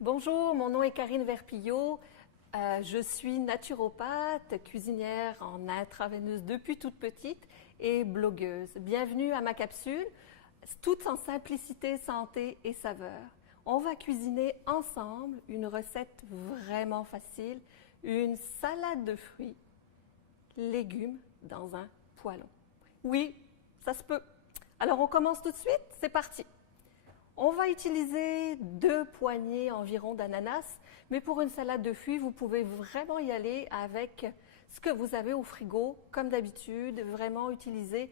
Bonjour, mon nom est Karine Verpillot. Je suis naturopathe, cuisinière en intraveineuse depuis toute petite et blogueuse. Bienvenue à ma capsule, toute en simplicité, santé et saveur. On va cuisiner ensemble une recette vraiment facile, une salade de fruits, légumes dans un poêlon. Oui, ça se peut. Alors on commence tout de suite, c'est parti. On va utiliser 2 poignées environ d'ananas, mais pour une salade de fruits, vous pouvez vraiment y aller avec ce que vous avez au frigo, comme d'habitude, vraiment utiliser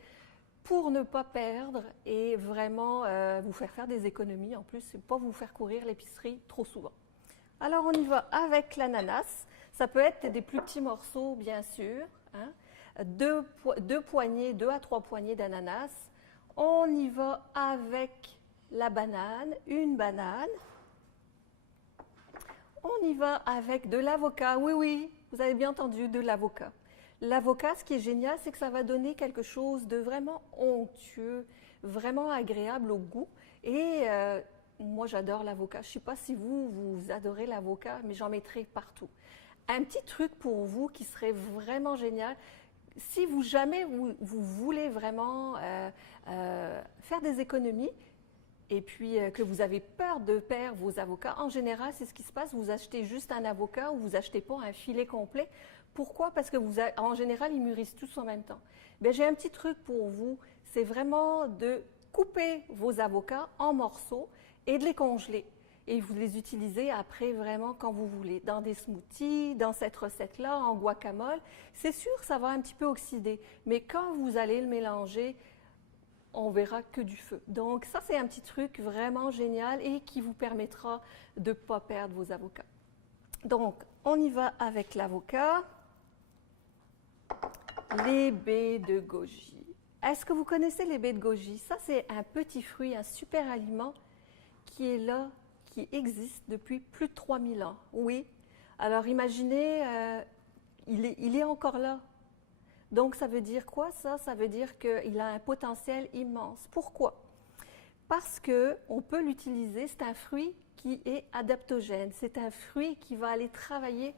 pour ne pas perdre et vraiment vous faire des économies en plus, et pas vous faire courir l'épicerie trop souvent. Alors on y va avec l'ananas, ça peut être des plus petits morceaux bien sûr, hein? 2 poignées, 2 à 3 poignées d'ananas. On y va avec la banane, une banane. On y va avec de l'avocat. Oui, oui, vous avez bien entendu, de l'avocat. L'avocat, ce qui est génial, c'est que ça va donner quelque chose de vraiment onctueux, vraiment agréable au goût. Et moi, j'adore l'avocat. Je ne sais pas si vous adorez l'avocat, mais j'en mettrai partout. Un petit truc pour vous qui serait vraiment génial, si vous jamais vous voulez vraiment faire des économies, et puis que vous avez peur de perdre vos avocats, en général, c'est ce qui se passe, vous achetez juste un avocat ou vous achetez pas un filet complet. Pourquoi? Parce que en général, ils mûrissent tous en même temps. Bien, j'ai un petit truc pour vous, c'est vraiment de couper vos avocats en morceaux et de les congeler. Et vous les utilisez après vraiment quand vous voulez, dans des smoothies, dans cette recette-là, en guacamole. C'est sûr, ça va un petit peu oxyder, mais quand vous allez le mélanger, on verra que du feu. Donc ça, c'est un petit truc vraiment génial et qui vous permettra de ne pas perdre vos avocats. Donc, on y va avec l'avocat. Les baies de goji. Est-ce que vous connaissez les baies de goji? Ça, c'est un petit fruit, un super aliment qui est là, qui existe depuis plus de 3000 ans. Oui. Alors, imaginez, il est encore là. Donc, ça veut dire quoi ça? Ça veut dire qu'il a un potentiel immense. Pourquoi? Parce qu'on peut l'utiliser, c'est un fruit qui est adaptogène. C'est un fruit qui va aller travailler,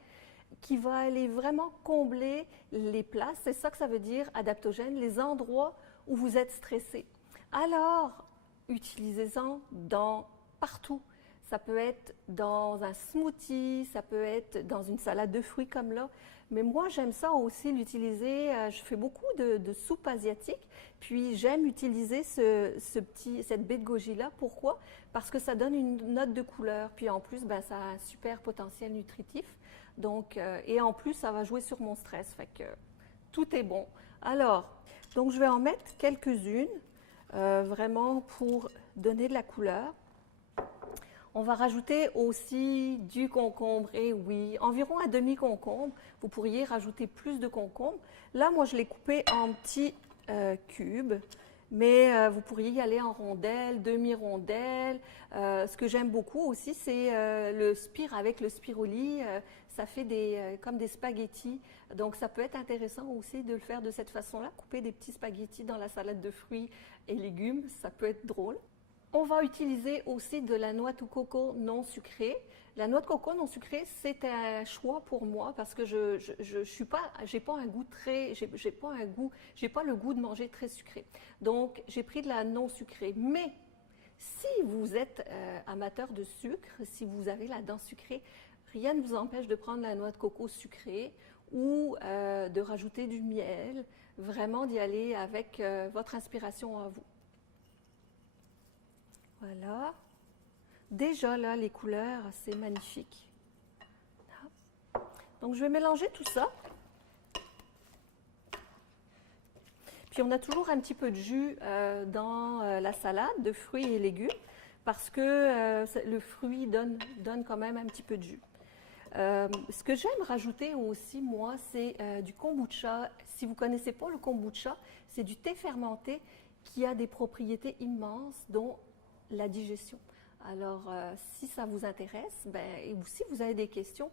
qui va aller vraiment combler les places. C'est ça que ça veut dire adaptogène, les endroits où vous êtes stressé. Alors, utilisez-en partout. Ça peut être dans un smoothie, ça peut être dans une salade de fruits comme là. Mais moi, j'aime ça aussi l'utiliser. Je fais beaucoup de soupes asiatiques. Puis, j'aime utiliser cette baie de goji-là. Pourquoi? Parce que ça donne une note de couleur. Puis, en plus, ben, ça a un super potentiel nutritif. Donc, et en plus, ça va jouer sur mon stress. Fait que tout est bon. Alors, donc, je vais en mettre quelques-unes, vraiment pour donner de la couleur. On va rajouter aussi du concombre, et oui, environ un demi-concombre. Vous pourriez rajouter plus de concombre. Là, moi, je l'ai coupé en petits cubes, mais vous pourriez y aller en rondelles, demi-rondelles. Ce que j'aime beaucoup aussi, c'est avec le spiroli. Ça fait comme des spaghettis. Donc, ça peut être intéressant aussi de le faire de cette façon-là, couper des petits spaghettis dans la salade de fruits et légumes. Ça peut être drôle. On va utiliser aussi de la noix de coco non sucrée. La noix de coco non sucrée, c'est un choix pour moi parce que j'ai pas un goût j'ai pas le goût de manger très sucré. Donc, j'ai pris de la non sucrée. Mais si vous êtes amateur de sucre, si vous avez la dent sucrée, rien ne vous empêche de prendre la noix de coco sucrée ou de rajouter du miel, vraiment d'y aller avec votre inspiration à vous. Voilà. Déjà là, les couleurs, c'est magnifique. Donc je vais mélanger tout ça. Puis on a toujours un petit peu de jus dans la salade de fruits et légumes parce que le fruit donne quand même un petit peu de jus. Ce que j'aime rajouter aussi, moi, c'est du kombucha. Si vous ne connaissez pas le kombucha, c'est du thé fermenté qui a des propriétés immenses, dont la digestion. Alors, si ça vous intéresse, ou si vous avez des questions,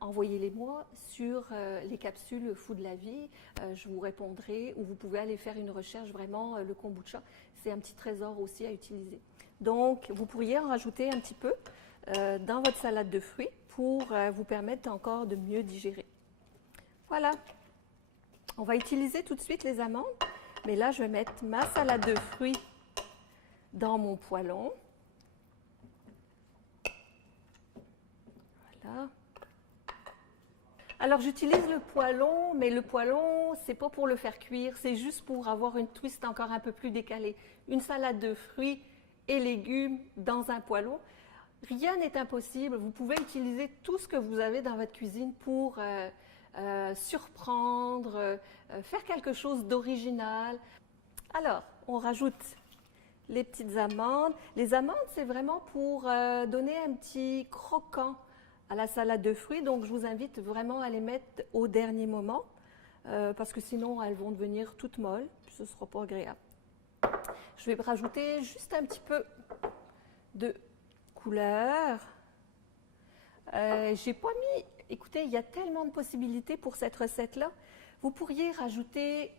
envoyez-les-moi sur les capsules Fou de la vie. Je vous répondrai, ou vous pouvez aller faire une recherche vraiment, le kombucha. C'est un petit trésor aussi à utiliser. Donc, vous pourriez en rajouter un petit peu dans votre salade de fruits pour vous permettre encore de mieux digérer. Voilà. On va utiliser tout de suite les amandes, mais là, je vais mettre ma salade de fruits dans mon poêlon. Voilà. Alors, j'utilise le poêlon, mais le poêlon, c'est pas pour le faire cuire, c'est juste pour avoir une twist encore un peu plus décalée. Une salade de fruits et légumes dans un poêlon. Rien n'est impossible. Vous pouvez utiliser tout ce que vous avez dans votre cuisine pour surprendre, faire quelque chose d'original. Alors, on rajoute les petites amandes. Les amandes, c'est vraiment pour donner un petit croquant à la salade de fruits. Donc, je vous invite vraiment à les mettre au dernier moment parce que sinon, elles vont devenir toutes molles. Puis ce ne sera pas agréable. Je vais rajouter juste un petit peu de couleur. J'ai pas mis... Écoutez, il y a tellement de possibilités pour cette recette-là. Vous pourriez rajouter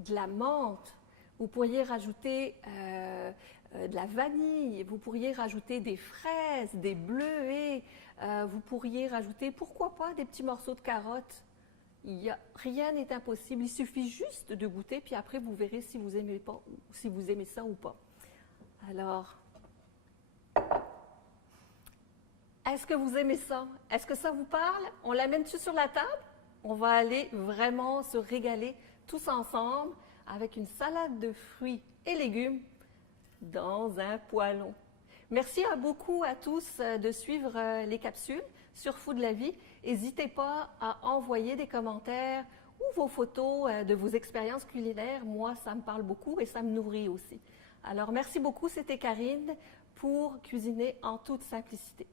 de la menthe. Vous pourriez rajouter de la vanille, vous pourriez rajouter des fraises, des bleuets, vous pourriez rajouter, pourquoi pas, des petits morceaux de carottes. Rien n'est impossible, il suffit juste de goûter, puis après vous verrez si vous aimez pas, si vous aimez ça ou pas. Alors, est-ce que vous aimez ça? Est-ce que ça vous parle? On l'amène-tu sur la table? On va aller vraiment se régaler tous ensemble avec une salade de fruits et légumes dans un poêlon. Merci beaucoup à tous de suivre les capsules sur Food la Vie. N'hésitez pas à envoyer des commentaires ou vos photos de vos expériences culinaires. Moi, ça me parle beaucoup et ça me nourrit aussi. Alors, merci beaucoup. C'était Karine pour Cuisiner en toute simplicité.